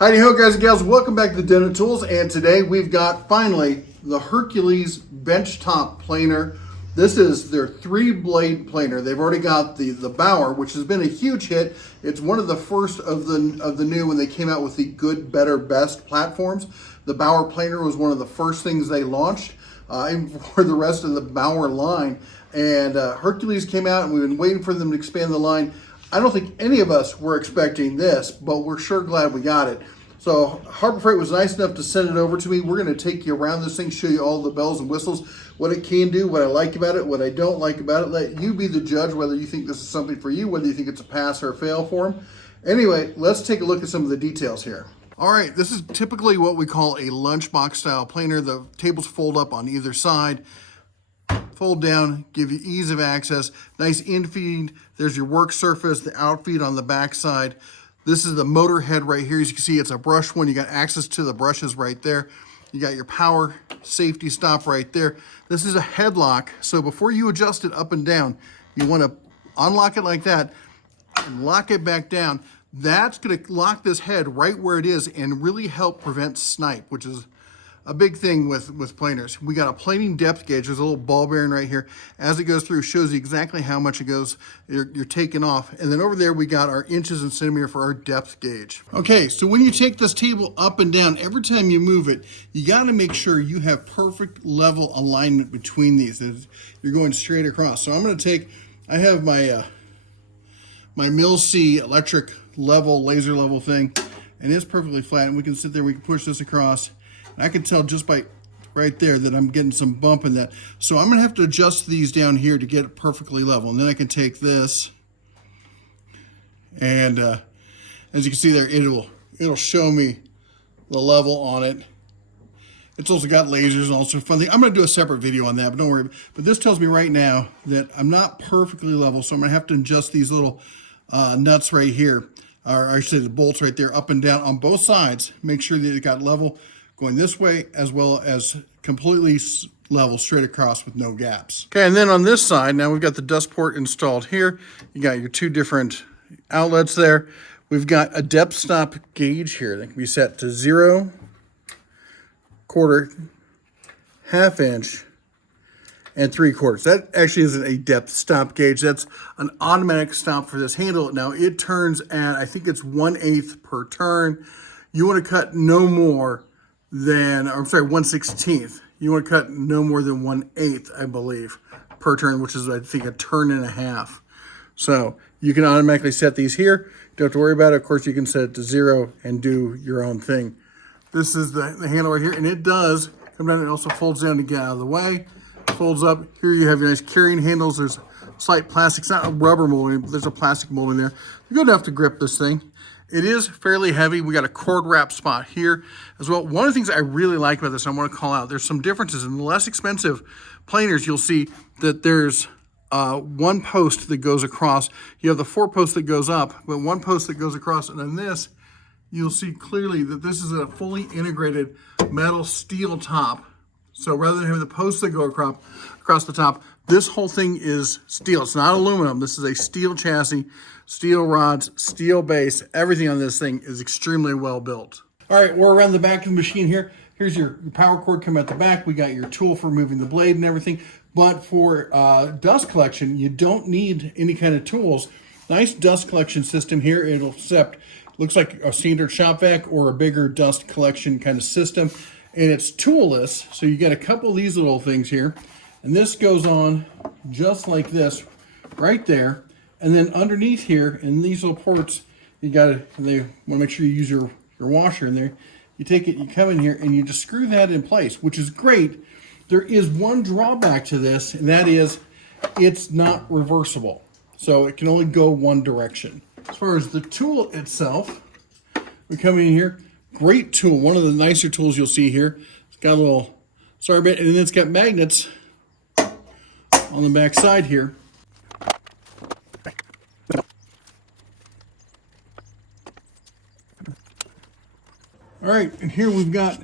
Howdy ho, guys and gals, welcome back to Dental Tools, and today we've got finally the Hercules benchtop planer. This is their 3-blade planer. They've already got the Bauer, which has been a huge hit. It's one of the first of the new when they came out with the good, better, best platforms. The Bauer planer was one of the first things they launched, and for the rest of the Bauer line. And Hercules came out, and we've been waiting for them to expand the line. I don't think any of us were expecting this, but we're sure glad we got it. So Harbor Freight was nice enough to send it over to me. We're going to take you around this thing, show you all the bells and whistles, what it can do, what I like about it, what I don't like about it. Let you be the judge whether you think this is something for you, whether you think it's a pass or a fail for them. Anyway, let's take a look at some of the details here. All right, this is typically what we call a lunchbox style planer. The tables fold up on either side, fold down, give you ease of access, nice in-feed. There's your work surface, the out-feed on the back side. This is the motor head right here. As you can see, it's a brush one. You got access to the brushes right there. You got your power safety stop right there. This is a headlock, so before you adjust it up and down, you want to unlock it like that and lock it back down. That's going to lock this head right where it is and really help prevent snipe, which is a big thing with planers. We got a planing depth gauge. There's a little ball bearing right here. As it goes through, shows you exactly how much it goes, you're taking off. And then over there, we got our inches and centimeter for our depth gauge. Okay, so when you take this table up and down, every time you move it, you gotta make sure you have perfect level alignment between these. You're going straight across. So I'm gonna take, I have my, my Mil-C electric level, laser level thing, and it's perfectly flat. And we can sit there, we can push this across. I can tell just by right there that I'm getting some bump in that. So I'm gonna have to adjust these down here to get it perfectly level. And then I can take this and as you can see there, it'll show me the level on it. It's also got lasers and all sorts of fun things. I'm gonna do a separate video on that, but don't worry. But this tells me right now that I'm not perfectly level, so I'm gonna have to adjust these little nuts right here, or I should say the bolts right there, up and down on both sides. Make sure that it got level going this way as well as completely level straight across with no gaps. Okay, and then on this side, now we've got the dust port installed here. You got your 2 different outlets there. We've got a depth stop gauge here that can be set to 0, quarter, ½ inch, and 3/4. That actually isn't a depth stop gauge. That's an automatic stop for this handle. Now it turns at, I think it's 1/8 per turn. You want to cut no more than, I'm sorry, 1/16. You want to cut no more than 1/8, I believe, per turn, which is, I think, a turn and a half. So you can automatically set these here. You don't have to worry about it. Of course, you can set it to 0 and do your own thing. This is the handle right here, and it does come down. It also folds down to get out of the way. Folds up. Here you have your nice carrying handles. There's slight plastic. It's not a rubber molding, but there's a plastic molding there. You're good enough to grip this thing. It is fairly heavy. We got a cord wrap spot here as well. One of the things I really like about this, I want to call out, there's some differences. In the less expensive planers, you'll see that there's one post that goes across. You have the 4 posts that goes up, but 1 post that goes across. And on this, you'll see clearly that this is a fully integrated metal steel top. So rather than having the posts that go across the top, this whole thing is steel. It's not aluminum. This is a steel chassis, steel rods, steel base. Everything on this thing is extremely well built. All right, we're around the back of the machine here. Here's your power cord coming out the back. We got your tool for moving the blade and everything. But for dust collection, you don't need any kind of tools. Nice dust collection system here. It'll accept, looks like a standard shop vac or a bigger dust collection kind of system. And it's toolless, so you get a couple of these little things here. And this goes on just like this right there. And then underneath here, in these little ports, you gotta, they want to make sure you use your washer in there. You take it, you come in here, and you just screw that in place, which is great. There is one drawback to this, and that is it's not reversible. So it can only go one direction. As far as the tool itself, we come in here, great tool. One of the nicer tools you'll see here. It's got a little sorry bit, and then it's got magnets on the back side here. All right, and here we've got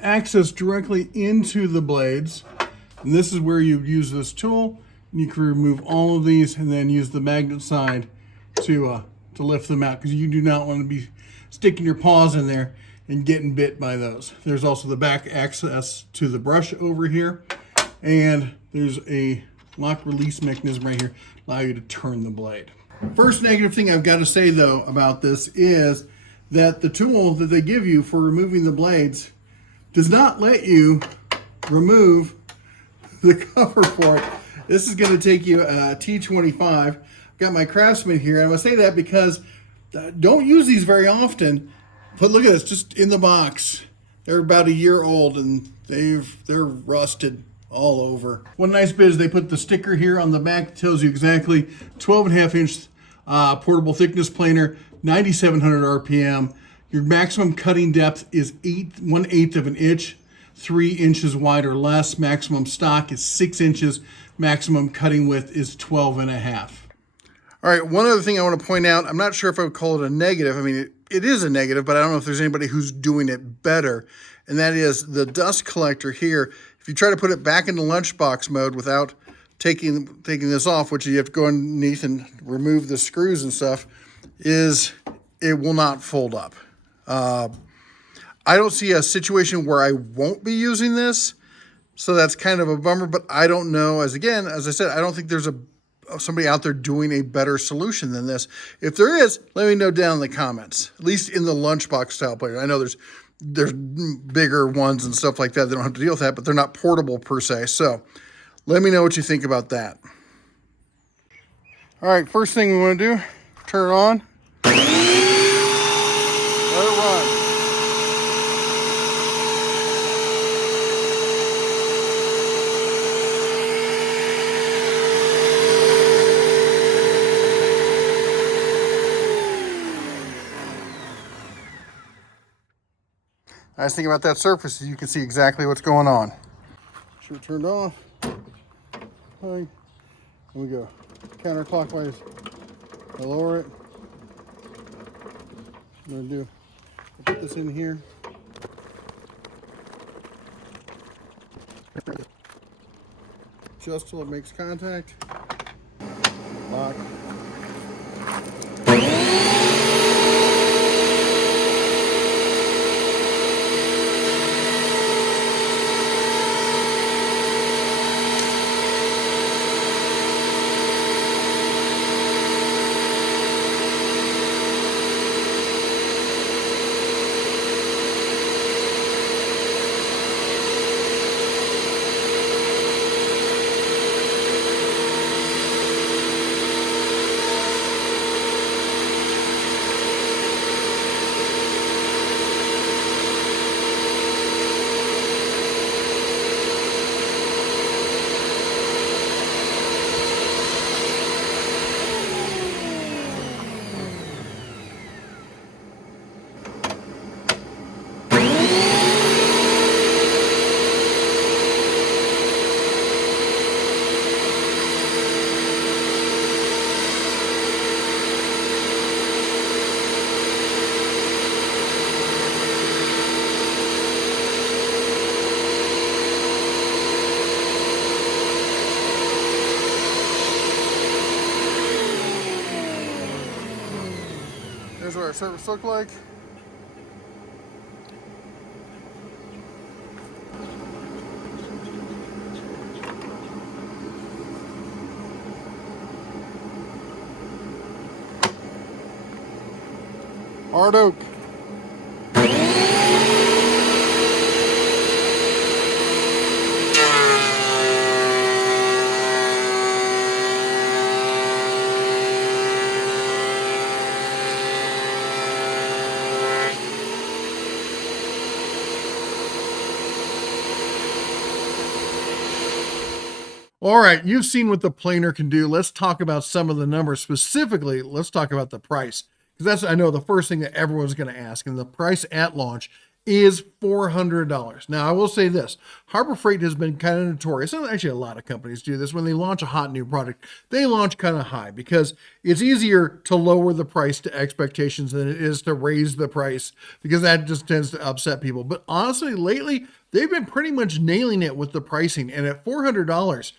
access directly into the blades. And this is where you use this tool. You can remove all of these and then use the magnet side to lift them out, because you do not want to be sticking your paws in there and getting bit by those. There's also the back access to the brush over here, and there's a lock release mechanism right here, allow you to turn the blade. First negative thing I've got to say though about this is that the tool that they give you for removing the blades does not let you remove the cover for it. This is going to take you a T25. I've got my Craftsman here. I'm going to say that because don't use these very often. But look at this, just in the box. They're about a year old and they're rusted all over. One nice bit is they put the sticker here on the back that tells you exactly 12.5-inch portable thickness planer, 9,700 RPM. Your maximum cutting depth is 1/8 of an inch, 3 inches wide or less. Maximum stock is 6 inches. Maximum cutting width is 12.5. All right, one other thing I want to point out, I'm not sure if I would call it a negative. I mean, it is a negative, but I don't know if there's anybody who's doing it better. And that is the dust collector here. If you try to put it back into lunchbox mode without taking this off, which you have to go underneath and remove the screws and stuff, it will not fold up. I don't see a situation where I won't be using this, so that's kind of a bummer, but I don't know. As I said, I don't think there's somebody out there doing a better solution than this. If there is, let me know down in the comments, at least in the lunchbox style planer. I know there's bigger ones and stuff like that. They don't have to deal with that, but they're not portable per se. So let me know what you think about that. All right, first thing we want to do, turn it on. Let it run. Nice thing about that surface is you can see exactly what's going on. Sure, turned off. Here we go. Counterclockwise. I lower it. What I'm gonna do, I'll put this in here. Just till it makes contact. Lock. Here's what our surface looked like. Hard oak. All right, you've seen what the planer can do. Let's talk about some of the numbers. Specifically, let's talk about the price. Because that's, I know, the first thing that everyone's going to ask. And the price at launch is $400. Now, I will say this. Harbor Freight has been kind of notorious. And actually, a lot of companies do this. When they launch a hot new product, they launch kind of high because it's easier to lower the price to expectations than it is to raise the price, because that just tends to upset people. But honestly, lately, they've been pretty much nailing it with the pricing. And at $400,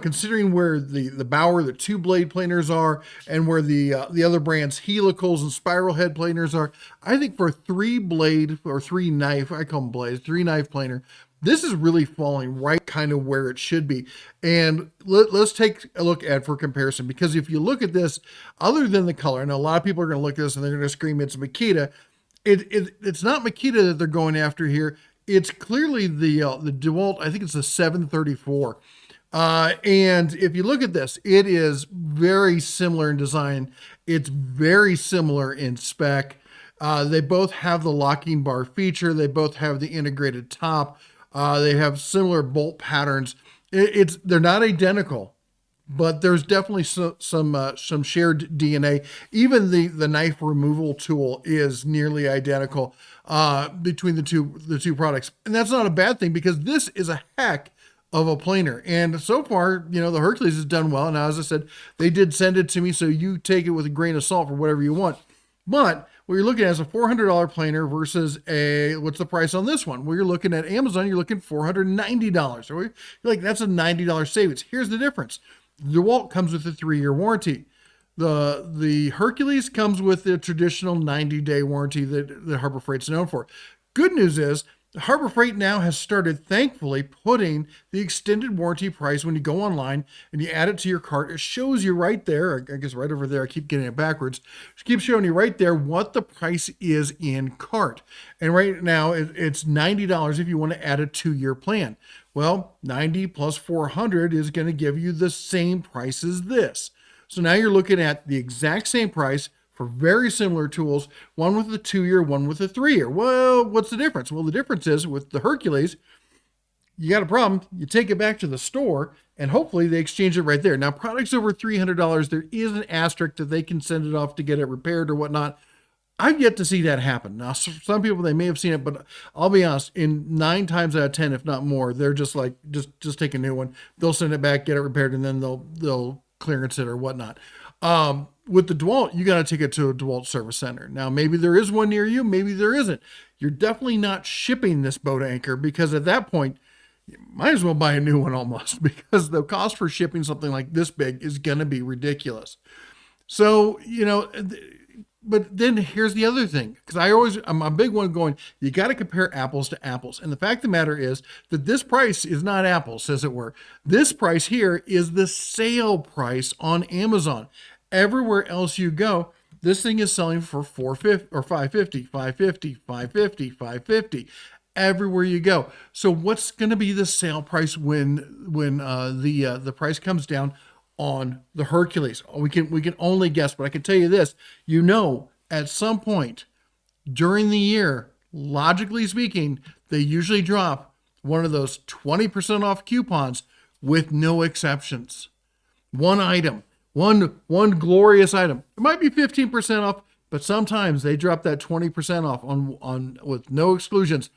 considering where the Bauer, the 2-blade planers are, and where the other brands, helicals and spiral head planers are, I think for a 3-blade or 3-knife, I call them blades, 3-knife planer, this is really falling right kind of where it should be. And let's take a look at for comparison, because if you look at this, other than the color, I know a lot of people are going to look at this and they're going to scream it's Makita. It's not Makita that they're going after here. It's clearly the DeWalt, I think it's the 734. And if you look at this, it is very similar in design. It's very similar in spec. They both have the locking bar feature. They both have the integrated top. They have similar bolt patterns. They're not identical, but there's definitely some shared DNA. Even the knife removal tool is nearly identical between the two products, and that's not a bad thing because this is a heck of a planer. And so far, the Hercules has done well. Now, as I said, they did send it to me, so you take it with a grain of salt for whatever you want. But what you're looking at is a $400 planer versus what's the price on this one? Well, you're looking at Amazon, you're looking $490. So you're like, that's a $90 savings. Here's the difference. The DeWalt comes with a 3-year warranty. The Hercules comes with the traditional 90-day warranty that Harbor Freight's known for. Good news is, Harbor Freight now has started, thankfully, putting the extended warranty price when you go online and you add it to your cart. It shows you right there, I guess right over there, I keep getting it backwards. It keeps showing you right there what the price is in cart. And right now, it's $90 if you want to add a 2-year plan. Well, 90 plus 400 is going to give you the same price as this. So now you're looking at the exact same price for very similar tools, one with a 2-year, one with a 3-year. Well, what's the difference? Well, the difference is with the Hercules, you got a problem, you take it back to the store, and hopefully they exchange it right there. Now, products over $300, there is an asterisk that they can send it off to get it repaired or whatnot. I've yet to see that happen. Now, some people, they may have seen it, but I'll be honest, in 9 times out of 10, if not more, they're just like, just take a new one. They'll send it back, get it repaired, and then they'll clearance it or whatnot. With the DeWalt, you got to take it to a DeWalt service center. Now, maybe there is one near you, maybe there isn't. You're definitely not shipping this boat anchor because at that point, you might as well buy a new one almost because the cost for shipping something like this big is going to be ridiculous. So, but then here's the other thing, because I'm a big one going, you got to compare apples to apples. And the fact of the matter is that this price is not apples, as it were. This price here is the sale price on Amazon. Everywhere else you go, this thing is selling for $450 or $550, $550, $550, $550. Everywhere you go. So what's going to be the sale price when the price comes down on the Hercules? We can only guess, but I can tell you this: at some point during the year, logically speaking, they usually drop one of those 20% off coupons with no exceptions. One item. One glorious item. It might be 15% off, but sometimes they drop that 20% off on with no exclusions.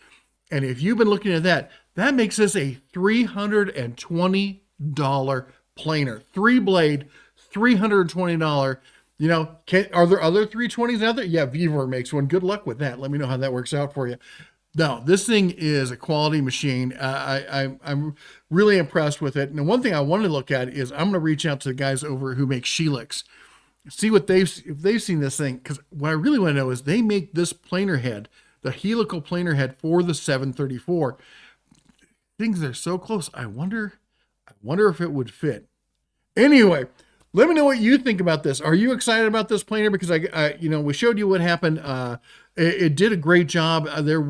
And if you've been looking at that, that makes this a $320 planer. 3-blade, $320. Are there other 320s out there? Yeah, Vevor makes one. Good luck with that. Let me know how that works out for you. No, this thing is a quality machine. I'm really impressed with it. And one thing I want to look at is I'm going to reach out to the guys over who make Shelix, see if they've seen this thing. Because what I really want to know is they make this planer head, the helical planer head for the 734. Things are so close. I wonder if it would fit. Anyway, let me know what you think about this. Are you excited about this planer? Because we showed you what happened. It did a great job. There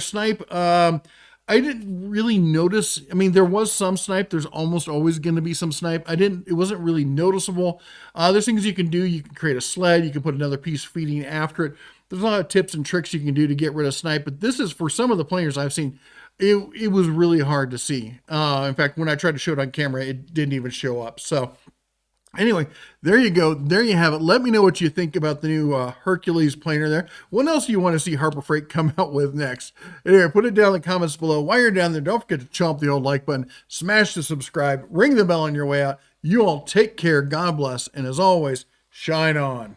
snipe. I didn't really notice. I mean, there was some snipe. There's almost always going to be some snipe. It wasn't really noticeable. There's things you can do. You can create a sled. You can put another piece feeding after it. There's a lot of tips and tricks you can do to get rid of snipe. But this is, for some of the planers I've seen, it was really hard to see. In fact, when I tried to show it on camera, it didn't even show up. So anyway, there you go. There you have it. Let me know what you think about the new Hercules planer there. What else do you want to see Harbor Freight come out with next? Anyway, put it down in the comments below. While you're down there, don't forget to chomp the old like button, smash the subscribe, ring the bell on your way out. You all take care. God bless. And as always, shine on.